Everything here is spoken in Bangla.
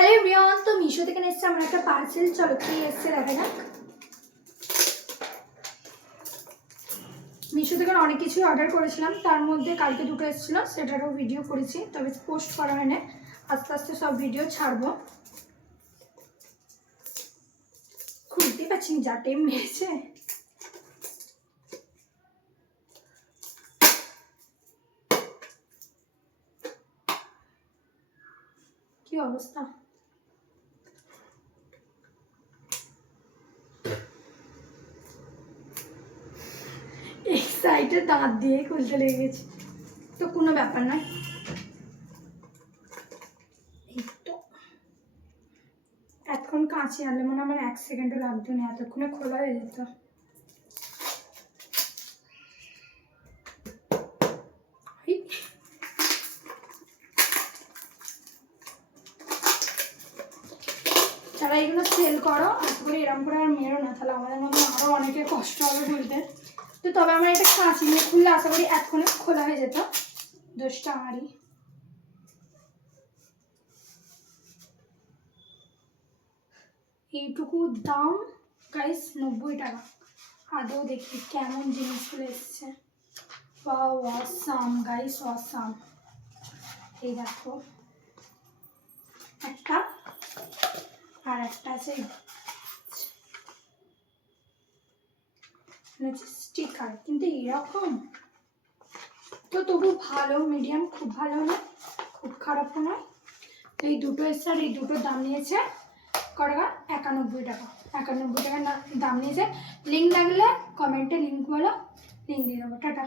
হ্যালো এভরিওয়ান, তো মিশো থেকে এসেছে আমার একটা পার্সেল। চলো কি এসছে দেখা যাক। মিশো থেকে অনেক কিছুই অর্ডার করেছিলাম, তার মধ্যে কালকে দুটো এসেছিলো, সেটারও ভিডিও করেছি, তবে পোস্ট করা হয় না। আস্তে আস্তে সব ভিডিও ছাড়বো। খুলতেই পারছি না, যা টেম মেরেছে। কি অবস্থা! এই সাইডে দাঁত দিয়ে খুলতে লেগে গেছে, তো কোনো ব্যাপার নয়। এতক্ষণ কাঁচি আনলে মনে আমার 1 সেকেন্ডও লাগতো না, এতক্ষণে খোলা হয়ে যেত। যারা এগুলো সেল করো আশা করি এরকম করে আর মেরো না, তাহলে আমাদের মধ্যে আরও অনেকের কষ্ট হবে বলতে। তো তবে আমার এটা কাঁচি নিয়ে খুললে আশা করি এতক্ষণে খোলা হয়ে যেত। দোষটা আমারই। এইটুকু দাম গাইস 90 টাকা। আদৌ দেখি কেমন জিনিসগুলো এসছে। Wow, awesome guys, awesome. এই দেখো একটা, আর একটা আছে স্টিকার, কিন্তু এরকম তো তবু ভালো, মিডিয়াম, খুব ভালো না, খুব খারাপও নয়। এই দুটো এসছে, আর এই দুটোর দাম নিয়েছে কত টাকা? 91 টাকা। 91 টাকা দাম নিয়েছে। লিঙ্ক লাগলে কমেন্টে লিঙ্ক বলো, লিঙ্ক দিয়ে দেবো। টাটা।